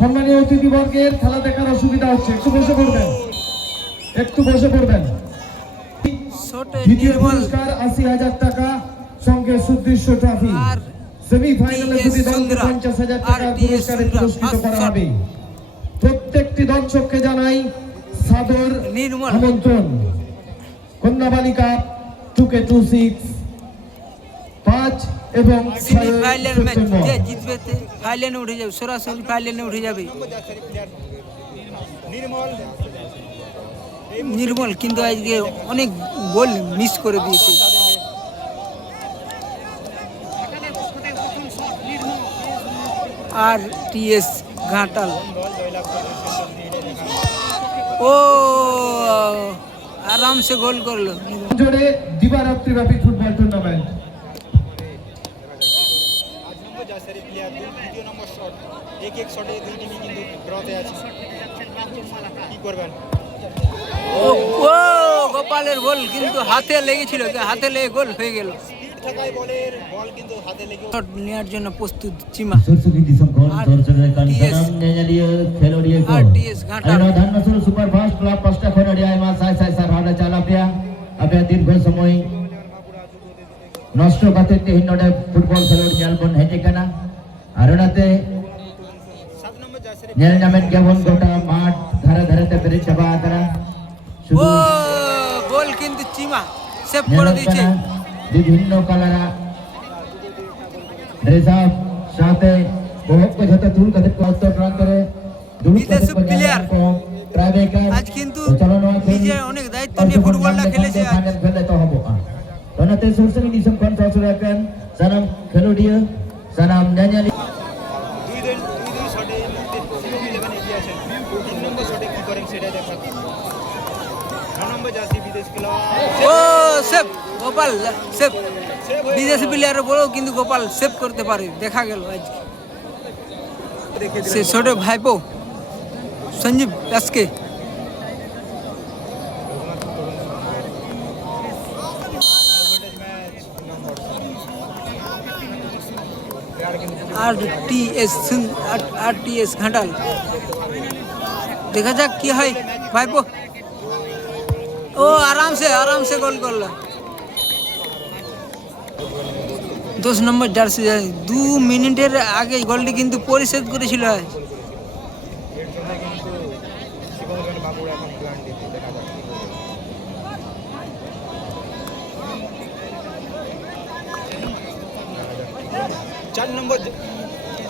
সম্মানীয় অতিথিবর্গের খেলা দেখার অসুবিধা হচ্ছে, একটু বসে পড়বেন, একটু বসে পড়বেন। দ্বিতীয় পুরস্কার ৮০,০০০ টাকা, সঙ্গে সুদৃশ্য ট্রফি। সেমিফাইনালে দুটি দলকে ৫০,০০০ টাকার পুরস্কারে পুরস্কৃত করা হবে। প্রত্যেকটি দর্শককে জানাই সাদর আমন্ত্রণ। কন্যা বালিকা 2K26 5 এবং 6 সেপ্টেম্বর জিতবে ফাইনালে উঠে যাবে, সরাসরি ফাইনালে উঠে যাবে নির্মল। কিন্তু আজকে অনেক গোল মিস করে দিয়েছে। আর টিএস ঘাটাল, ও আরামসে গোল করলো। জোরে দিবারাত্রিব্যাপী ফুটবল টুর্নামেন্ট। দ্বিতীয় নম্বর শট, এক শটে দুই টিমই কিন্তু ড্রতে আছে। কি করবেন? ও গোপালের গোল কিন্তু হাতে লেগেছিল, হাতে লেগে গোল হয়ে গেল। নেওয়ার জন্য প্রস্তুত চিমা। দীর্ঘ সময় নষ্ট করতে ফুটবল খেলোয়াড় জেলবন হেঁটে কেনা আর ওনাতে নেল নামেন কেমন গোটা মাঠ ধারে ধারেতে বেরিয়ে যাবা তারা। ও গোল কিন্তু চিমা সেভ করে দিয়েছে। বিভিন্ন কালারা ড্রেস আপ সাথে বহুত কথা তুল কথা কষ্ট প্রান্তরে বিদেশি প্লেয়ার আজ কিন্তু নিজে অনেক দায়িত্ব নিয়ে ফুটবলটা খেলেছে। ফাইনাল খেলে তো হবো ওনাতে সুরসনি নিসম কন্ট্রোল রাখেন সালাম খেলোয়াড় সালাম জানালি। দুই শটে 11 এগিয়ে আছেন। 3 নম্বর শটে কি করেন সেটা দেখা। 9 নম্বর জার্সি বিদেশ খেলোয়াড়, ও সেভ গোপাল সেভ। বিদেশি প্লেয়ারের বড় কিন্তু গোপাল সেভ করতে পারে, দেখা গেল আজকে। সে ছোট ভাইপো সঞ্জীব দাসকে আর টিএস ঘাটাল। দেখা যাক কি হয় ভাইপো। ও আরামসে গোল করলো। 10 নম্বর জার্সি 2 মিনিটের আগে গোলটি কিন্তু পরিশোধ করেছিল।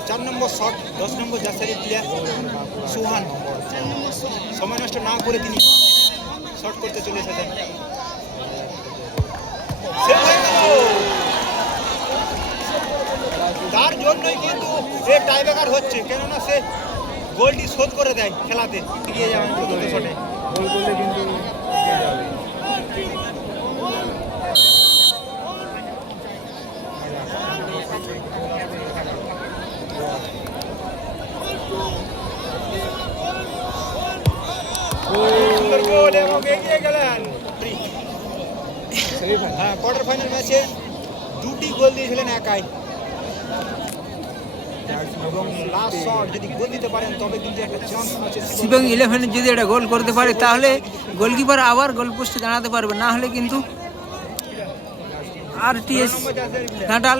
4 নম্বর শট, 10 নম্বর জার্সি প্লেয়ার সুহান সময় নষ্ট না করে তিনি শট করতে চলে এসেছেন। তার জন্যই কিন্তু সে টাইব্রেকার হচ্ছে, কেননা সে গোলটি শোধ করে দেয় খেলাতে এগিয়ে যাবেন চতুর্থ শটে। গোল করলে কিন্তু গোল এবং এগিয়ে গেলেন। হ্যাঁ, কোয়ার্টার ফাইনাল ম্যাচে 2টি গোল দিয়েছিলেন একাই এবং লাস্ট শট যদি গোল দিতে পারেন তবে কিন্তু একটা চান্স আছে। শিবং 11 যদি এটা গোল করতে পারে তাহলে গোলকিপার আবার গোল পোস্টে দাঁড়াতে পারবে, না হলে কিন্তু আরটিএস ঘাটাল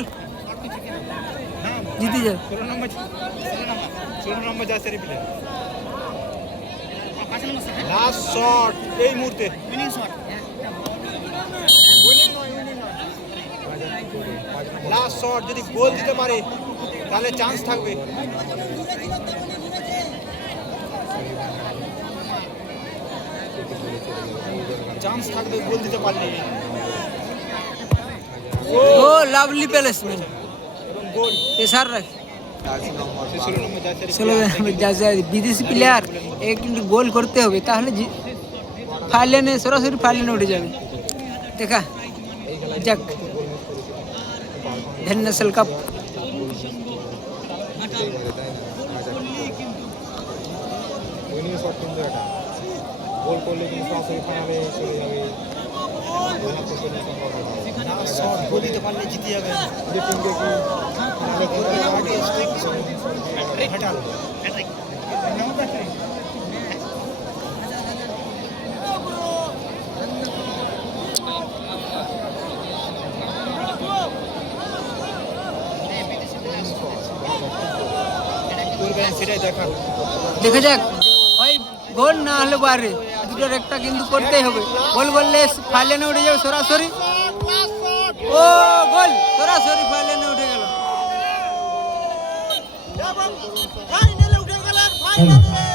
জিতে যাবে। 16 নম্বর জার্সি প্লেয়ার লাস্ট শট এই মুহূর্তে উইনিং শট, লাস্ট শট যদি গোল দিতে পারে তাহলে চান্স থাকবে। গোল দিতে পারলে। ও লাভলি প্লেসমেন্ট এবং গোল প্রেসার রাখে। 16 নম্বর জার্সি বিদেশি প্লেয়ার কিন্তু গোল করতে হবে, তাহলে ফাইনালে সরাসরি ফাইনালে উঠে যাবে। দেখা যাক ন্যাশনাল কাপ। গোল করলে কিন্তু সরাসরি ফাইনালে চলে যাবে। গোল দিতে পারলে জিতে যাবে। যে টিমকে কি করবেন সেটাই দেখা। দেখা যাক ওই গোল না হলে বাইরে দুটোর একটা কিন্তু করতেই হবে। গোল করলে ফাইনালে উঠে যাবে সরাসরি। ও গোল সরাসরি ফাইনালে উঠে গেল। হ্যাঁ।